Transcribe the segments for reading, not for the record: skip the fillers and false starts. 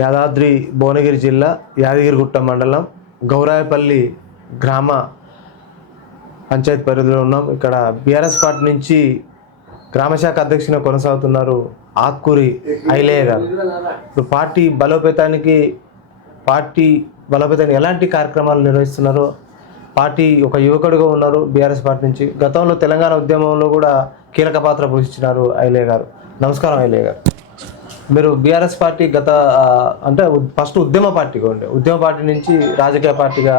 యాదాద్రి భువనగిరి జిల్లా యాదగిరిగుట్ట మండలం గౌరాయపల్లి గ్రామ పంచాయతీ పరిధిలో ఉన్నాం. ఇక్కడ బీఆర్ఎస్ పార్టీ నుంచి గ్రామశాఖ అధ్యక్షునిగా కొనసాగుతున్నారు ఆత్కూరి ఐలయ్య గారు. ఇప్పుడు పార్టీ బలోపేతానికి ఎలాంటి కార్యక్రమాలు నిర్వహిస్తున్నారో, పార్టీ ఒక యువకుడిగా ఉన్నారు బీఆర్ఎస్ పార్టీ నుంచి. గతంలో తెలంగాణ ఉద్యమంలో కూడా కీలక పాత్ర పోషించినారు ఐలయ్య గారు. నమస్కారం ఐలయ్య గారు. మీరు బీఆర్ఎస్ పార్టీ అంటే ఫస్ట్ ఉద్యమ పార్టీ నుంచి రాజకీయ పార్టీగా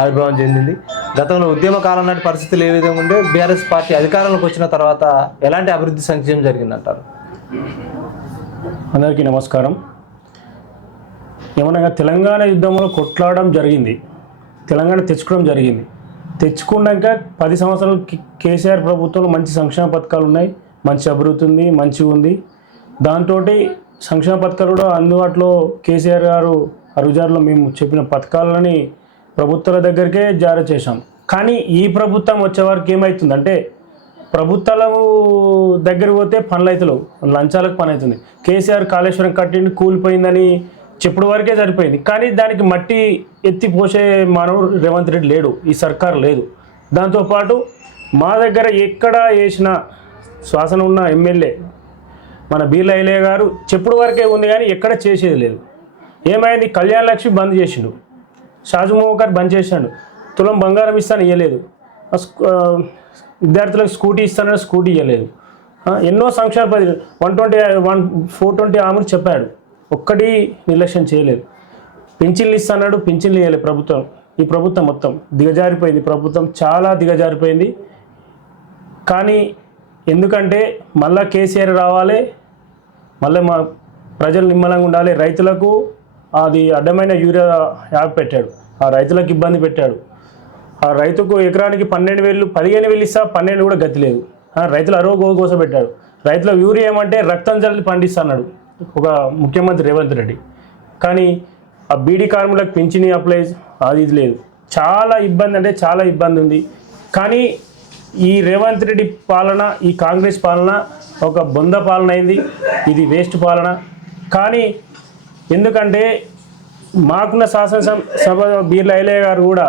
ఆవిర్భావం చెందింది. గతంలో ఉద్యమ కాలం నాటి పరిస్థితులు ఏ విధంగా ఉండే, బీఆర్ఎస్ పార్టీ అధికారంలోకి వచ్చిన తర్వాత ఎలాంటి అభివృద్ధి సంక్షేమం జరిగిందంటారు? అందరికీ నమస్కారం. ఏమనగా తెలంగాణ యుద్ధంలో కొట్లాడడం జరిగింది, తెలంగాణ తెచ్చుకోవడం జరిగింది. తెచ్చుకున్నాక 10 సంవత్సరాలు కేసీఆర్ ప్రభుత్వంలో మంచి సంక్షేమ పథకాలు ఉన్నాయి, మంచి అభివృద్ధి ఉంది, మంచిగా ఉంది. దాంతో సంక్షేమ పథకాలు కూడా అందుబాటులో కేసీఆర్ గారు అరుజారులో మేము చెప్పిన పథకాలని ప్రభుత్వాల దగ్గరికే జారీ చేశాం. కానీ ఈ ప్రభుత్వం వచ్చే వరకు ఏమవుతుందంటే, ప్రభుత్వాల దగ్గర పోతే పనులు అవుతలేవు, లంచాలకు పని అవుతుంది. కేసీఆర్ కాళేశ్వరం కట్టిండి కూలిపోయిందని చెప్పుడు వరకే సరిపోయింది. కానీ దానికి మట్టి ఎత్తి పోసే మానవుడు రేవంత్ రెడ్డి లేడు, ఈ సర్కారు లేదు. దాంతోపాటు మా దగ్గర ఎక్కడ వేసిన శ్వాసన ఉన్న ఎమ్మెల్యే మన బీర్ల ఐలయ్య గారు చెప్పుడు వరకే ఉంది, కానీ ఎక్కడ చేసేది లేదు. ఏమైంది? కళ్యాణ లక్ష్మి బంద్ చేసిండు, షాజుమోహన్ గారు బంద్ చేశాడు, తులం బంగారం ఇస్తాను ఇవ్వలేదు, విద్యార్థులకు స్కూటీ ఇస్తానని స్కూటీ ఇవ్వలేదు. ఎన్నో సంక్షేమ పథకాలు 420 హామీలు చెప్పాడు, ఒక్కటి నిర్లక్ష్యం చేయలేదు. పింఛన్లు ఇస్తాడు, పింఛన్లు ఇవ్వలేదు ప్రభుత్వం. ఈ ప్రభుత్వం మొత్తం దిగజారిపోయింది, ప్రభుత్వం చాలా దిగజారిపోయింది. కానీ ఎందుకంటే మళ్ళా కేసీఆర్ రావాలి, మళ్ళీ మా ప్రజలు నిమ్మలంగా ఉండాలి. రైతులకు అది అడ్డమైన యూరియా యాప్ పెట్టాడు, ఆ రైతులకు ఇబ్బంది పెట్టాడు. ఆ రైతుకు ఎకరానికి 12,000 15,000 ఇస్తా, 12 కూడా గతి లేదు. రైతులు అరవ కోసం పెట్టాడు. రైతుల యూరియా ఏమంటే రక్తం జల్లి పండిస్తున్నాడు ఒక ముఖ్యమంత్రి రేవంత్ రెడ్డి. కానీ ఆ బీడీ కార్మికులకు పింఛని అప్లై అది ఇది లేదు. చాలా ఇబ్బంది అంటే చాలా ఇబ్బంది ఉంది. కానీ ఈ రేవంత్ రెడ్డి పాలన, ఈ కాంగ్రెస్ పాలన ఒక బొంద పాలన అయింది, ఇది వేస్ట్ పాలన. కానీ ఎందుకంటే మాకున్న శాసనసభ బీర్ల ఐలయ్య గారు కూడా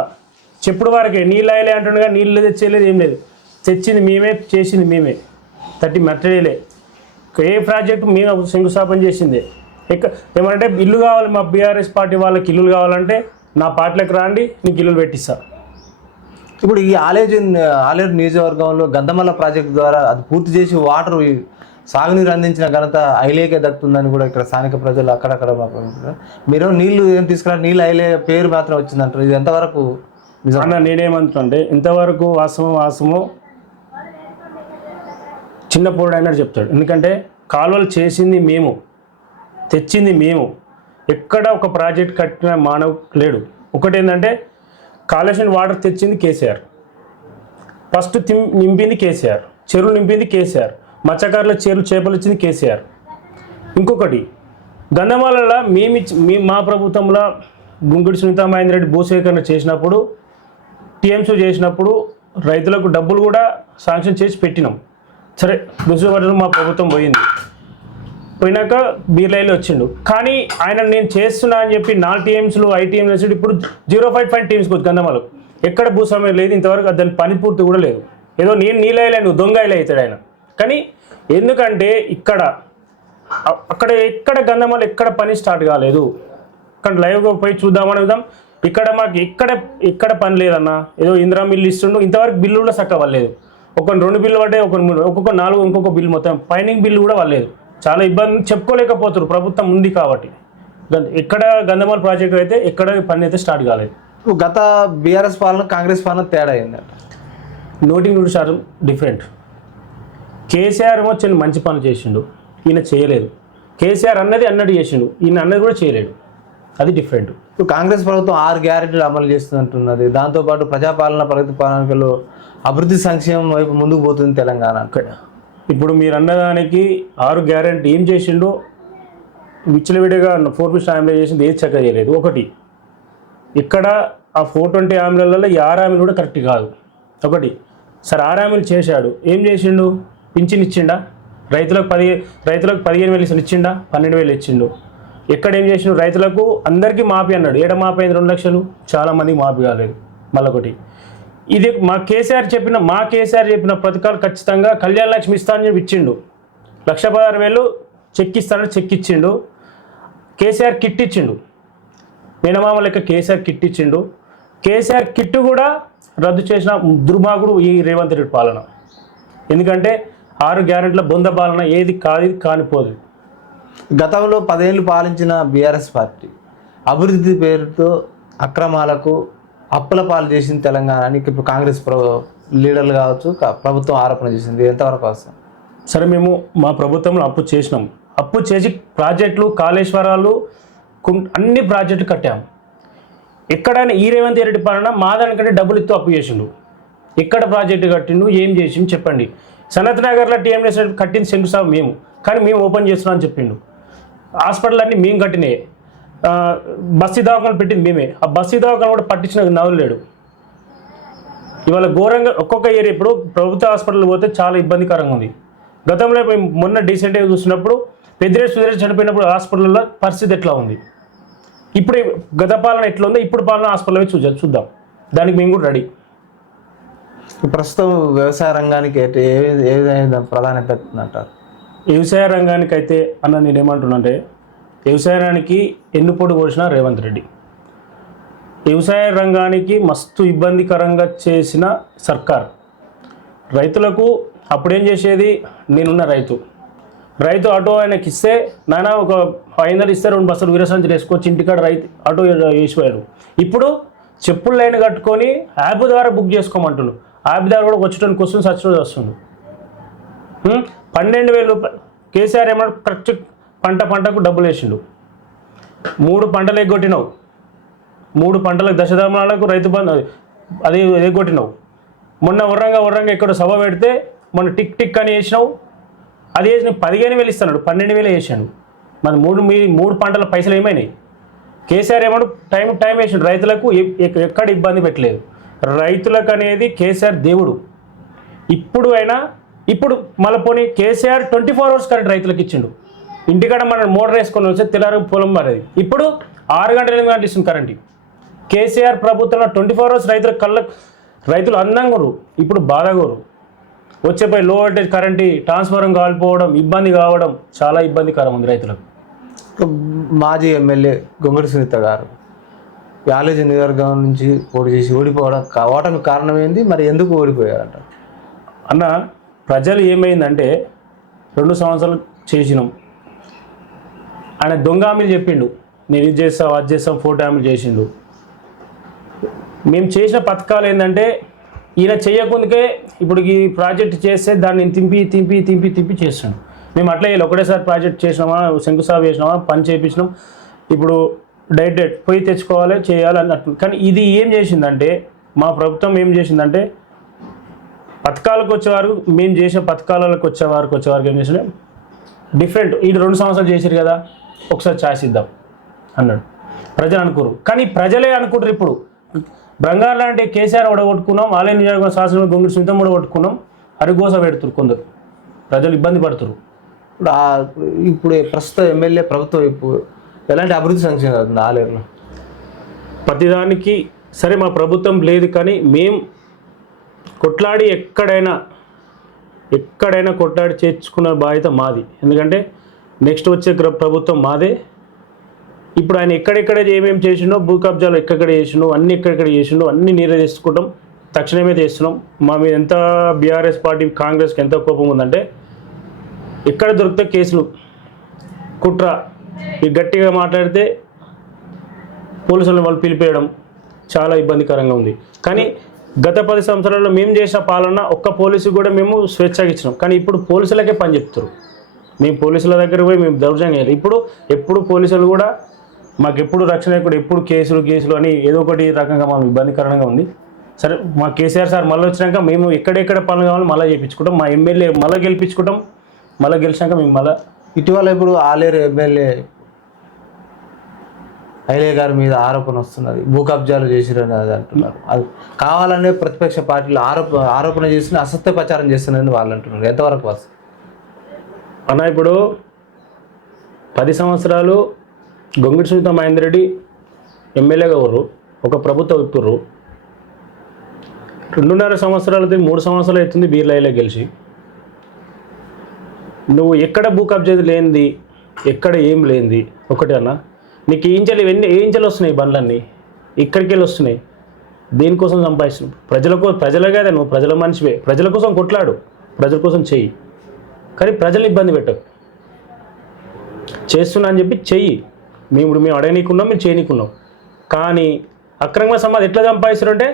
చెప్పుడు వరకే నీళ్ళు ఐలయ్య అంటుండగా నీళ్ళు తెచ్చేయలేదు, ఏం లేదు. తెచ్చింది మేమే, చేసింది మేమే, మెటీరియలే. ఏ ప్రాజెక్టు మేము శంకుస్థాపన చేసిందే. ఏమంటే ఇల్లు కావాలి, మా బీఆర్ఎస్ పార్టీ వాళ్ళకి ఇల్లులు కావాలంటే నా పార్టీలకు రాండి, నీకు ఇల్లులు పెట్టిస్తా. ఇప్పుడు ఈ ఆలేరు నియోజకవర్గంలో గంధమల్ల ప్రాజెక్టు ద్వారా అది పూర్తి చేసి వాటర్ సాగునీరు అందించిన ఘనత ఐలయ్యకే దక్కుతుందని కూడా ఇక్కడ స్థానిక ప్రజలు అక్కడక్కడ మీరు నీళ్లు ఏం తీసుకురా, నీళ్ళు ఐలయ్య పేరు మాత్రం వచ్చిందంటారు. ఇది ఎంతవరకు అన్న? నేనేమంటున్నాంటే ఇంతవరకు వాస్తవమో చిన్న పోడైనా చెప్తాడు. ఎందుకంటే కాలువలు చేసింది మేము, తెచ్చింది మేము, ఎక్కడ ఒక ప్రాజెక్ట్ కట్టిన మానవ లేడు. ఒకటి ఏంటంటే కాళేశ్వరం వాటర్ తెచ్చింది కేసీఆర్, ఫస్ట్ నింపింది కేసీఆర్, చెరువులు నింపింది కేసీఆర్, మత్స్యకారుల చేపలు ఇచ్చింది కేసీఆర్. ఇంకొకటి గంధమాలలో మా ప్రభుత్వంలో గుంగుడి సునీతా మహేందర్ రెడ్డి భూసేకరణ చేసినప్పుడు, టీఎంసీ చేసినప్పుడు రైతులకు డబ్బులు కూడా శాంక్షన్ చేసి పెట్టినాం. సరే, దుష్పరిణామం మా ప్రభుత్వం పోయినాక బీర్లైలు వచ్చిండు. కానీ ఆయన నేను చేస్తున్నా అని చెప్పి 4 టీఎంసీలు 5 టీఎంసీ వచ్చి ఇప్పుడు 0.5 టీమ్స్కి వచ్చి గంధమాలకు ఎక్కడ భూస్వామ్యం లేదు, ఇంతవరకు దాని పని పూర్తి కూడా లేదు. ఏదో నేను నీళ్ళైలే, నువ్వు దొంగ ఇలా అవుతాడు ఆయన. కానీ ఎందుకంటే ఎక్కడ గంధమాలు ఎక్కడ పని స్టార్ట్ కాలేదు. ఇక్కడ లైవ్గా పోయి చూద్దామని విధాం. ఇక్కడ మాకు ఎక్కడ పని లేదన్న. ఏదో ఇందిరా మిల్లు ఇస్తుండు, ఇంతవరకు బిల్లు కూడా చక్కగా వల్లేదు. ఒక 2 బిల్లు పడ్డాయి, ఒక్కొక్క 4, ఇంకొక బిల్లు మొత్తం పైనింగ్ బిల్లు కూడా వల్లేదు. చాలా ఇబ్బంది, చెప్పుకోలేకపోతారు ప్రభుత్వం ఉంది కాబట్టి. ఎక్కడ గంధమాల ప్రాజెక్టు అయితే ఎక్కడ పని అయితే స్టార్ట్ కాలేదు. గత బీఆర్ఎస్ పాలన కాంగ్రెస్ పాలన తేడా అయిందంట. 100% డిఫరెంట్. కేసీఆర్ ఏమో చిన్న మంచి పనులు చేసిండు, ఈయన చేయలేదు. కేసీఆర్ అన్నది చేసిండు, ఈయన అన్నది కూడా చేయలేడు. అది డిఫరెంట్. ఇప్పుడు కాంగ్రెస్ ప్రభుత్వం 6 గ్యారెంటీలు అమలు చేస్తున్నట్టున్నది. దాంతోపాటు ప్రజాపాలన ప్రగతి పాలనలో అభివృద్ధి సంక్షేమం వైపు ముందుకు పోతుంది తెలంగాణ. అక్కడ ఇప్పుడు మీరు అన్నదానికి 6 గ్యారెంటీ ఏం చేసిండో విచ్చలవిడిగా 4 హామీలు చేసింది ఏది చక్కగా చేయలేదు. ఒకటి ఇక్కడ ఆ 420 హామీలలో 6 హామీలు కూడా కరెక్ట్ కాదు. ఒకటి సరే 6 హామీలు చేశాడు, ఏం చేసిండు? పింఛన్ ఇచ్చిండా? రైతులకు 15,000 ఇచ్చిండా? 12,000 ఇచ్చిండు. ఎక్కడ ఏం చేసిన రైతులకు అందరికీ మాఫీ అన్నాడు. ఏడ మాఫీ అయింది 2 లక్షలు, చాలామందికి మాఫీ కాలేదు. మళ్ళొకటి ఇది మా కేసీఆర్ చెప్పిన పథకాలు ఖచ్చితంగా కళ్యాణ లక్ష్మి ఇస్తానని చెప్పి ఇచ్చిండు. 1,16,000 చెక్ ఇస్తానని చెక్ ఇచ్చిండు. కేసీఆర్ కిట్ ఇచ్చిండు. మేనమామ లెక్క కేసీఆర్ కిట్ ఇచ్చిండు. కేసీఆర్ కిట్ కూడా రద్దు చేసిన దుర్మార్గుడు ఈ రేవంత్ రెడ్డి పాలన. ఎందుకంటే 6 గ్యారెంటీల బొంద పాలన ఏది కానిపోదు. గతంలో 10 ఏళ్ళు పాలించిన బీఆర్ఎస్ పార్టీ అభివృద్ధి పేరుతో అక్రమాలకు అప్పుల పాలు చేసింది తెలంగాణ అని ఇప్పుడు కాంగ్రెస్ లీడర్లు కావచ్చు ప్రభుత్వం ఆరోపణ చేసింది. ఎంతవరకు వస్తాం? సరే, మేము మా ప్రభుత్వంలో అప్పు చేసినాం. అప్పు చేసి ప్రాజెక్టులు, కాళేశ్వరాలు, అన్ని ప్రాజెక్టులు కట్టాము. ఎక్కడైనా ఈ రేవంత్ రెడ్డి పాలన మా దానికంటే డబ్బులు ఇస్తూ అప్పు చేసిండు. ఎక్కడ ప్రాజెక్టు కట్టిండు, ఏం చేసిండు చెప్పండి. సనత్ నగర్లో టీఎంఎస్ కట్టింది శంకుస్థాపన మేము, కానీ మేము ఓపెన్ చేస్తున్నాం అని చెప్పిండు. హాస్పిటల్ అన్నీ మేము కట్టినాయి. బస్తీ దవాఖానలు పెట్టింది మేమే. ఆ బస్తీ దవాఖాన కూడా పట్టించిన నవ్వులు లేడు. ఇవాళ ఘోరంగా ఒక్కొక్క ఏరియా ఇప్పుడు ప్రభుత్వ హాస్పిటల్ పోతే చాలా ఇబ్బందికరంగా ఉంది. గతంలో మొన్న డీసెంట్గా చూసినప్పుడు పెద్దిరెడ్డి సుధీర్ చనిపోయినప్పుడు హాస్పిటల్లో పరిస్థితి ఎట్లా ఉంది, ఇప్పుడు గత పాలన ఎట్లా ఉందో ఇప్పుడు పాలన హాస్పిటల్ చూద్దాం. దానికి మేము కూడా రెడీ. ప్రస్తుతం వ్యవసాయ రంగానికి ఏ విధంగా ప్రాధాన్యత అంటారు? వ్యవసాయ రంగానికి అయితే అన్న నేనేమంటున్నానంటే, వ్యవసాయానికి ఎన్నుపోటు కోసిన రేవంత్ రెడ్డి. వ్యవసాయ రంగానికి మస్తు ఇబ్బందికరంగా చేసిన సర్కార్. రైతులకు అప్పుడేం చేసేది, నేనున్న రైతు ఆటో ఆయనకి ఇస్తే నాన్న ఒక 500 ఇస్తే 2 బస్సులు వీరసంచి వేసుకొచ్చి ఇంటికాడ రైతు ఆటో వేసిపోయారు. ఇప్పుడు చెప్పులు లైన్ కట్టుకొని యాప్ ద్వారా బుక్ చేసుకోమంటున్నాడు. యాప్ ద్వారా కూడా వచ్చేటానికి వస్తుంది, సచ్చినోడు వస్తుంది. 12,000 రూపాయలు కేసీఆర్ ఏమన్నా కరెక్ట్ పంటకు డబ్బులు వేసిండు. 3 పంటలు ఎగ్గొట్టినావు. 3 పంటలకు దశధామనాలకు రైతు బంధు అది ఎగ్గొట్టినావు. మొన్న ఉర్రంగా ఇక్కడ సభ పెడితే మొన్న టిక్ అని వేసినావు. అది వేసి 15,000 ఇస్తున్నాడు, 12,000 వేసాడు. మరి 3 పంటల పైసలు ఏమైనాయి? కేసీఆర్ ఏమన్నా టైం వేసాడు. రైతులకు ఎక్కడ ఇబ్బంది పెట్టలేదు. రైతులకు అనేది కేసీఆర్ దేవుడు. ఇప్పుడు మళ్ళీ పోనీ కేసీఆర్ 24 అవర్స్ కరెంట్ రైతులకు ఇచ్చిండు. ఇంటికాడ మనం మోటార్ వేసుకొని వస్తే తెల్లారి పొలం మారేది. ఇప్పుడు 6 గంటలు 8 గంటలు ఇస్తుంది కరెంట్. కేసీఆర్ ప్రభుత్వంలో 24 అవర్స్ రైతులు అందంగా ఇప్పుడు బాధగోరు. వచ్చేపోయి లో వోల్టేజ్ కరెంట్ ట్రాన్స్ఫారం కాలిపోవడం, ఇబ్బంది కావడం చాలా ఇబ్బందికరం ఉంది రైతులకు. మాజీ ఎమ్మెల్యే గొంగుడి సునీత గారు యాలేజీ నియోజకవర్గం నుంచి పోటీ చేసి ఓటమికి కారణం ఏంది, మరి ఎందుకు ఓడిపోయారంట? అన్న, ప్రజలు ఏమైందంటే 2 సంవత్సరాలు చేసినాం. ఆయన దొంగ హామీలు చెప్పిండు, నేను ఇది చేస్తాం అది చేస్తాం, 4 హామీలు చేసిండు. మేము చేసిన పథకాలు ఏంటంటే ఈయన చేయకుందుకే ఇప్పుడు ఈ ప్రాజెక్ట్ చేస్తే దాన్ని తింపి చేస్తాడు. మేము అట్లా ఒకటేసారి ప్రాజెక్ట్ చేసినామా, శంకుస్థాపన చేసినామా, పని చేయించినాం, ఇప్పుడు డైరెక్ట్ పోయి తెచ్చుకోవాలి చేయాలి అన్నట్టు. కానీ ఇది ఏం చేసిందంటే, మా ప్రభుత్వం ఏం చేసిందంటే పథకాలకు వచ్చేవారు, మేము చేసే పథకాలకు వచ్చేవారికి ఏం చేసినా డిఫరెంట్. ఇది 2 సంవత్సరాలు చేసారు కదా, ఒకసారి ఛాయిస్ ఇద్దాం అన్నాడు. ప్రజలు అనుకోరు, కానీ ప్రజలే అనుకుంటారు. ఇప్పుడు బంగారు లాంటి కేసీఆర్ ఓడగొట్టుకున్నాం, ఆలయ నియోజకవర్గ శాసన గొంగుడి సునీతం ఓడగొట్టుకున్నాం, అరిగోస పెడుతురు కొందరు, ప్రజలు ఇబ్బంది పడుతురు. ఇప్పుడు ప్రస్తుత ఎమ్మెల్యే ప్రభుత్వం ఇప్పుడు ఎలాంటి అభివృద్ధి సంక్షేమం అవుతుంది ఆలయంలో? ప్రతిదానికి సరే మా ప్రభుత్వం లేదు, కానీ మేము కొట్లాడి ఎక్కడైనా కొట్లాడి చేర్చుకున్న బాధ్యత మాది. ఎందుకంటే నెక్స్ట్ వచ్చే ప్రభుత్వం మాదే. ఇప్పుడు ఆయన ఎక్కడెక్కడ ఏమేమి చేసిండో, భూ కబ్జాలు ఎక్కడెక్కడ చేసిండో, అన్ని ఎక్కడెక్కడ చేసిండో అన్ని తీసుకుంటాం, తక్షణమే చేస్తున్నాం. మా మీద ఎంత బీఆర్ఎస్ పార్టీ కాంగ్రెస్కి ఎంత కోపం ఉందంటే, ఎక్కడ దొరికితే కేసులు, కుట్ర, ఈ గట్టిగా మాట్లాడితే పోలీసులను వాళ్ళు పిలిపేయడం చాలా ఇబ్బందికరంగా ఉంది. కానీ గత 10 సంవత్సరాల్లో మేము చేసిన పాలన ఒక్క పోలీసు కూడా మేము స్వేచ్ఛగా ఇచ్చినాం. కానీ ఇప్పుడు పోలీసులకే పని చెప్తారు. మేము పోలీసుల దగ్గర పోయి మేము దౌర్జన్యం. ఎప్పుడు పోలీసులు కూడా మాకు ఎప్పుడు రక్షణ, ఎప్పుడు కేసులు అని ఏదో ఒకటి రకంగా మాకు ఇబ్బందికరంగా ఉంది. సరే, మా కేసీఆర్ సార్ మళ్ళీ వచ్చినాక మేము ఎక్కడెక్కడ పనులు కావాలో మళ్ళీ చేయించుకుంటాం. మా ఎమ్మెల్యే మళ్ళీ గెలిపించుకుంటాం. మళ్ళీ గెలిచాక మేము మళ్ళీ ఇటీవల ఇప్పుడు ఆలేరు ఎమ్మెల్యే ఐలయ్య గారి మీద ఆరోపణ వస్తున్నది, భూ కబ్జాలు చేసిరని అది అంటున్నారు. అది కావాలనే ప్రతిపక్ష పార్టీలు ఆరోపణ చేసిన అసత్య ప్రచారం చేస్తున్నారని వాళ్ళు అంటున్నారు. ఎంతవరకు వస్తుంది అన్న? ఇప్పుడు 10 సంవత్సరాలు గొంగిడి సునీత మహేందర్ రెడ్డి ఎమ్మెల్యేగా ఉర్రు, ఒక ప్రభుత్వ విప్పుర్రు, 2.5 సంవత్సరాలది 3 సంవత్సరాలు అవుతుంది బీర్లైలో గెలిచి. నువ్వు ఎక్కడ భూ కబ్జా లేనిది, ఎక్కడ ఏం లేనిది ఒకటి అన్న. నీకు ఏంచలు వస్తున్నాయి బండ్లన్నీ, ఇక్కడికి వెళ్ళి వస్తున్నాయి. దేనికోసం సంపాదిస్తున్నావు? ప్రజలే కదా, నువ్వు ప్రజల మనిషివే. ప్రజల కోసం కొట్లాడు, ప్రజల కోసం చెయ్యి, కానీ ప్రజలు ఇబ్బంది పెట్టకు. చేస్తున్నా అని చెప్పి చెయ్యి. మేము అడగనీకున్నాం, మేము చేయనీకున్నాం. కానీ అక్రమ సమాధి ఎట్లా సంపాదిస్తారు అంటే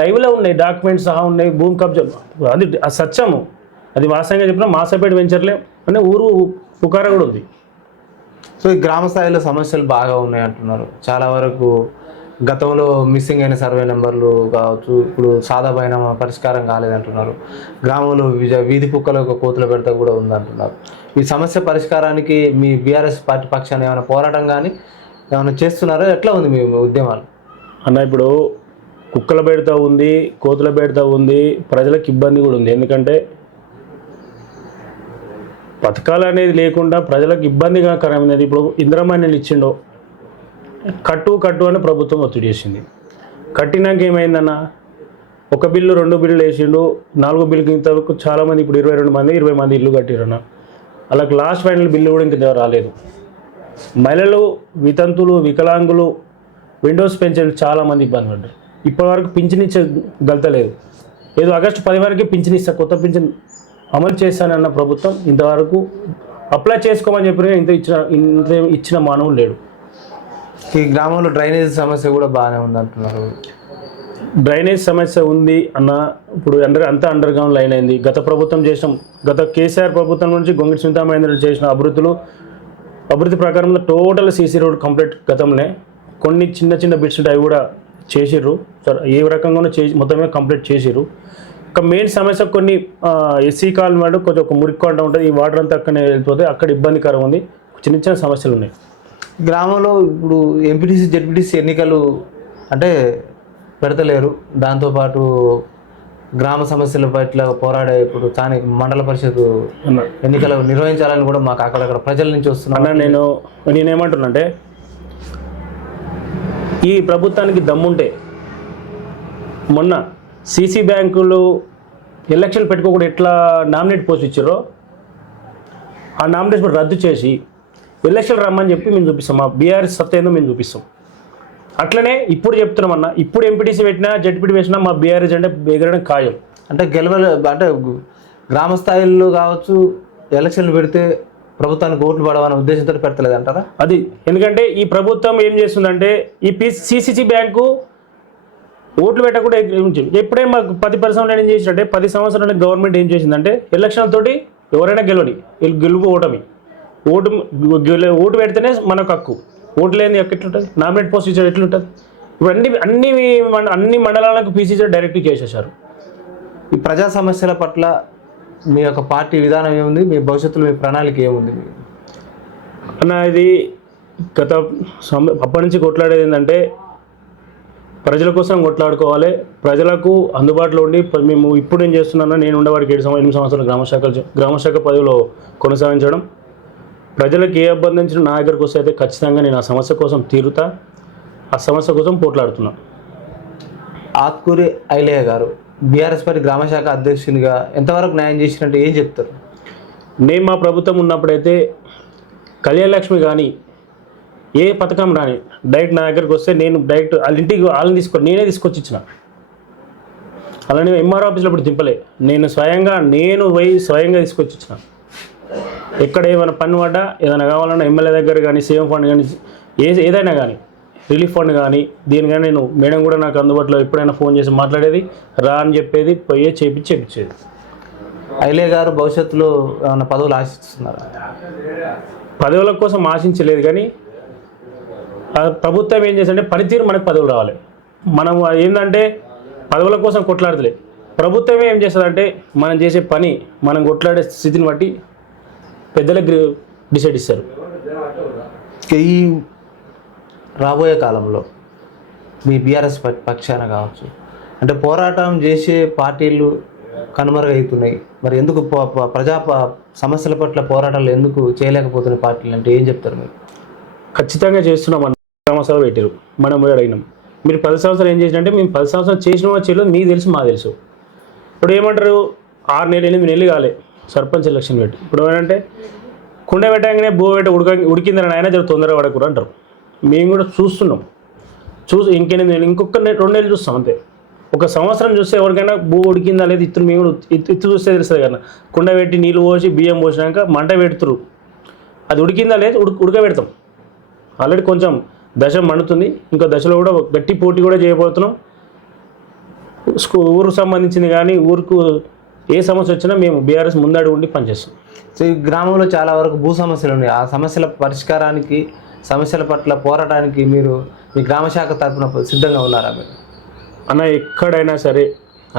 లైవ్లో ఉన్నాయి, డాక్యుమెంట్స్ సహా ఉన్నాయి. భూమి కబ్జా అది సత్యము, అది వాస్తవంగా చెప్పినా మాసపేట వెంచర్లే అనే ఊరు పుకార కూడా ఉంది. సో ఈ గ్రామ స్థాయిలో సమస్యలు బాగా ఉన్నాయి అంటున్నారు. చాలా వరకు గతంలో మిస్సింగ్ అయిన సర్వే నెంబర్లు కావచ్చు, ఇప్పుడు సాదాపైన పరిష్కారం కాలేదంటున్నారు. గ్రామంలో వీధి కుక్కలకు కోతుల పెడత కూడా ఉందంటున్నారు. ఈ సమస్య పరిష్కారానికి మీ బీఆర్ఎస్ పార్టీ పక్షాన్ని ఏమైనా పోరాటం కానీ ఏమైనా చేస్తున్నారో? ఎట్లా ఉంది మీ ఉద్యమాలు అన్న? ఇప్పుడు కుక్కల బెడత ఉంది, కోతుల బెడత ఉంది, ప్రజలకు ఇబ్బంది కూడా ఉంది. ఎందుకంటే పథకాలు అనేది లేకుండా ప్రజలకు ఇబ్బందిగా కరమైనది. ఇప్పుడు ఇందిరమ్మ ఇచ్చిండో, కట్టు అని ప్రభుత్వం ఒత్తిడి చేసింది. కట్టినాక ఏమైందన్న, 1 బిల్లు 2 బిల్లు వేసిండు, 4 బిల్లుకి ఇంతవరకు చాలామంది ఇప్పుడు 22 మంది 20 మంది ఇల్లు కట్టిరన్న. అలాగే లాస్ట్ ఫైనల్ బిల్లు కూడా ఇంక రాలేదు. మహిళలు, వితంతులు, వికలాంగులు, విండోస్ పెన్షన్ చాలామంది ఇబ్బంది పడ్డారు. ఇప్పటివరకు పింఛన్ ఇచ్చే గల్తలేదు. ఏదో ఆగస్టు 10 వరకే పింఛన్ ఇస్తా, కొత్త పింఛన్ అమలు చేస్తానన్న ప్రభుత్వం ఇంతవరకు అప్లై చేసుకోమని చెప్పిన ఇంత ఇచ్చిన మానవులు లేడు. ఈ గ్రామంలో డ్రైనేజ్ సమస్య కూడా బాగానే ఉంది అంటున్నారు. డ్రైనేజ్ సమస్య ఉంది అన్న. ఇప్పుడు అంతా అండర్ గ్రౌండ్ లైన్ అయింది. గత కేసీఆర్ ప్రభుత్వం నుంచి గొంగిడి సునీత మహేందర్ రెడ్డి చేసిన అభివృద్ధి ప్రకారంలో టోటల్ సీసీ రోడ్ కంప్లీట్. గతంలో కొన్ని చిన్న బిట్స్ ఉంటాయి, అవి కూడా చేసిర్రు. సార్ ఏ రకంగానూ మొత్తమే కంప్లీట్ చేసిర్రు. ఒక మెయిన్ సమస్య కొన్ని ఎస్సీ కాలనీ వాడు కొంచెం ఒక మురికి కొండ ఉంటుంది, ఈ వాటర్ అంతా అక్కడనే వెళ్ళిపోతే అక్కడ ఇబ్బందికరం ఉంది. చిన్న సమస్యలు ఉన్నాయి గ్రామంలో. ఇప్పుడు ఎంపీటీసీ జెడ్పీటీసీ ఎన్నికలు అంటే పెడతలేరు. దాంతోపాటు గ్రామ సమస్యల పట్ల పోరాడే ఇప్పుడు స్థానిక మండల పరిషత్ ఎన్నికలు నిర్వహించాలని కూడా మాకు అక్కడక్కడ ప్రజల నుంచి వస్తున్నా. నేనేమంటున్నా, ఈ ప్రభుత్వానికి దమ్ముంటే మొన్న సీసీ బ్యాంకులు ఎలక్షన్ పెట్టుకోకుండా ఎట్లా నామినేట్ పోస్ట్ ఇచ్చారో ఆ నామినేషన్ రద్దు చేసి ఎలక్షన్ రమ్మని చెప్పి మేము చూపిస్తాం. మా బీఆర్ఎస్ సత్తా ఏందో మేము చూపిస్తాం. అట్లనే ఇప్పుడు చెప్తున్నామన్నా, ఇప్పుడు ఎంపీటీసీ పెట్టినా జెడ్పీటీ వేసినా మా బీఆర్ఎస్ అంటే ఎగరడం ఖాయం. అంటే అంటే గ్రామ స్థాయిలో కావచ్చు ఎలక్షన్లు పెడితే ప్రభుత్వానికి ఓట్లు పడవన్న ఉద్దేశంతో పెడతలేదు అంటారా? అది ఎందుకంటే ఈ ప్రభుత్వం ఏం చేస్తుందంటే ఈ సిసిసి బ్యాంకు ఓట్లు పెట్టకుండా ఎప్పుడే మాకు 10 సంవత్సరాలు ఏం చేసిందంటే 10 సంవత్సరాల గవర్నమెంట్ ఏం చేసిందంటే ఎలక్షన్లతోటి ఎవరైనా గెలుపు ఓటమి. ఓటు పెడితేనే మనకు హక్కు. ఓటు లేని ఎట్లుంటుంది? నామినేట్ పోస్ట్ ఇచ్చారు ఎట్లుంటుంది? ఇప్పుడు అన్ని మండలాలకు పీసీసీ డైరెక్ట్ చేసేసారు. ఈ ప్రజా సమస్యల పట్ల మీ యొక్క పార్టీ విధానం ఏముంది? మీ భవిష్యత్తులో మీ ప్రణాళిక ఏముంది అన్న? ఇది అప్పటి నుంచి కొట్లాడేది ఏంటంటే ప్రజల కోసం కొట్లాడుకోవాలి, ప్రజలకు అందుబాటులో ఉండి. మేము ఇప్పుడు ఏం చేస్తున్నానో, నేను ఉండేవాడికి 8 సంవత్సరాలు గ్రామశాఖ పదవిలో కొనసాగించడం. ప్రజలకు ఏ ఇబ్బంది నుంచి నా దగ్గరకు వస్తే అయితే ఖచ్చితంగా నేను ఆ సమస్య కోసం తీరుతా, ఆ సమస్య కోసం పోట్లాడుతున్నా. ఆత్కూరి ఐలయ్య గారు బీఆర్ఎస్ పార్టీ గ్రామశాఖ అధ్యక్షునిగా ఎంతవరకు న్యాయం చేసినట్టు ఏం చెప్తారు? నేను మా ప్రభుత్వం ఉన్నప్పుడైతే కళ్యాణ లక్ష్మి కానీ ఏ పథకం రాని డైరెక్ట్ నా దగ్గరికి వస్తే నేను డైరెక్ట్ వాళ్ళని నేనే తీసుకొచ్చి ఇచ్చిన. అలానే ఎంఆర్ ఆఫీస్లో ఇప్పుడు దింపలే, నేను స్వయంగా తీసుకొచ్చి ఇచ్చిన. ఎక్కడ ఏమైనా పన్ను పడ్డా ఏదైనా కావాలన్నా ఎమ్మెల్యే దగ్గర కానీ, సేమ్ ఫండ్ కానీ, ఏదైనా కానీ, రిలీఫ్ ఫండ్ కానీ, దీని కానీ నేను మేడం కూడా నాకు అందుబాటులో ఎప్పుడైనా ఫోన్ చేసి మాట్లాడేది, రా అని చెప్పేది, పోయే చేపించేది. ఐలయ్య గారు భవిష్యత్తులో ఏమైనా పదవులు ఆశిస్తున్నారు? పదవుల కోసం ఆశించలేదు, కానీ ప్రభుత్వం ఏం చేస్తుంటే పనితీరు మనకు పదవులు రావాలి. మనం ఏంటంటే పదవుల కోసం కొట్లాడలే. ప్రభుత్వమే ఏం చేస్తుందంటే మనం చేసే పని, మనం కొట్లాడే స్థితిని బట్టి పెద్దలకు డిసైడ్ ఇస్తారు. ఈ రాబోయే కాలంలో మీ బీఆర్ఎస్ పక్షాన కావచ్చు అంటే పోరాటం చేసే పార్టీలు కనుమరుగవుతున్నాయి. మరి ఎందుకు ప్రజా సమస్యల పట్ల పోరాటాలు ఎందుకు చేయలేకపోతున్న పార్టీలు అంటే ఏం చెప్తారు మీరు? ఖచ్చితంగా చేస్తున్నాం అన్న గ్రామ సభ పెట్టారు. మనం పోయి అడిగినాం, మీరు 10 సంవత్సరాలు ఏం చేసినంటే మేము 10 సంవత్సరాలు చేసినా చేయలేదు, మీకు తెలుసు మాకు తెలుసు. ఇప్పుడు ఏమంటారు, 6 నెలలు 8 నెలలు కాలే సర్పంచ్ ఎలక్షన్ పెట్టి, ఇప్పుడు ఏమంటే కుండ పెట్టగానే బో పెట్ట ఉడికిందని ఆయన జర తొందరగా పడకూడదు అంటారు. మేము కూడా చూస్తున్నాం, ఇంకొక 2 నెలలు చూస్తాం అంతే. ఒక సంవత్సరం చూస్తే ఎవరికైనా భూ ఉడికిందా లేదు ఇత్తులు మేము కూడా ఇత్తు చూస్తే తెలుస్తుంది కదా. కుండ పెట్టి నీళ్ళు పోసి బియ్యం పోసినాక మంట పెడుతురు, అది ఉడికిందా లేదు ఉడకబెడతాం. ఆల్రెడీ కొంచెం దశ మండుతుంది, ఇంకో దశలో కూడా గట్టి పోటీ కూడా చేయబోతున్నాం. ఊరుకు సంబంధించింది కానీ ఊరుకు ఏ సమస్య వచ్చినా మేము బీఆర్ఎస్ ముందడుగు ఉండి పనిచేస్తాం. సో ఈ గ్రామంలో చాలా వరకు భూ సమస్యలు ఉన్నాయి. ఆ సమస్యల పరిష్కారానికి, సమస్యల పట్ల పోరాటానికి మీరు మీ గ్రామ శాఖ తరఫున సిద్ధంగా ఉన్నారా మీరు? అన్న ఎక్కడైనా సరే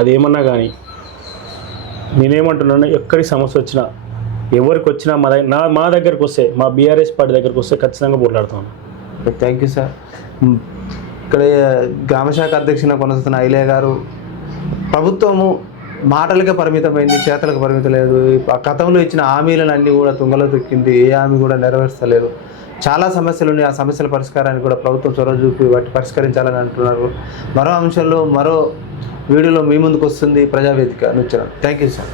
అది ఏమన్నా కానీ నేనేమంటున్నాను, ఎక్కడికి సమస్య వచ్చినా ఎవరికి వచ్చినా మా దగ్గరకు వస్తే, మా బీఆర్ఎస్ పార్టీ దగ్గరకు వస్తే ఖచ్చితంగా పోరాడుతాను. Thank you sir. ఇక్కడ గ్రామశాఖ అధ్యక్షున కొనసాగుతున్న ఐలయ్య గారు, ప్రభుత్వము మాటలకే పరిమితమైంది, చేతలకు పరిమితం లేదు. గతంలో ఇచ్చిన హామీలను అన్నీ కూడా తుంగలో తొక్కింది, ఏ హామీ కూడా నెరవేర్చలేదు. చాలా సమస్యలు ఉన్నాయి. ఆ సమస్యల పరిష్కారానికి కూడా ప్రభుత్వం చొరవ చూపి వాటి పరిష్కరించాలని అంటున్నారు. మరో అంశంలో మరో వీడియోలో మీ ముందుకు వస్తుంది ప్రజావేదిక నుంచి. Thank you sir.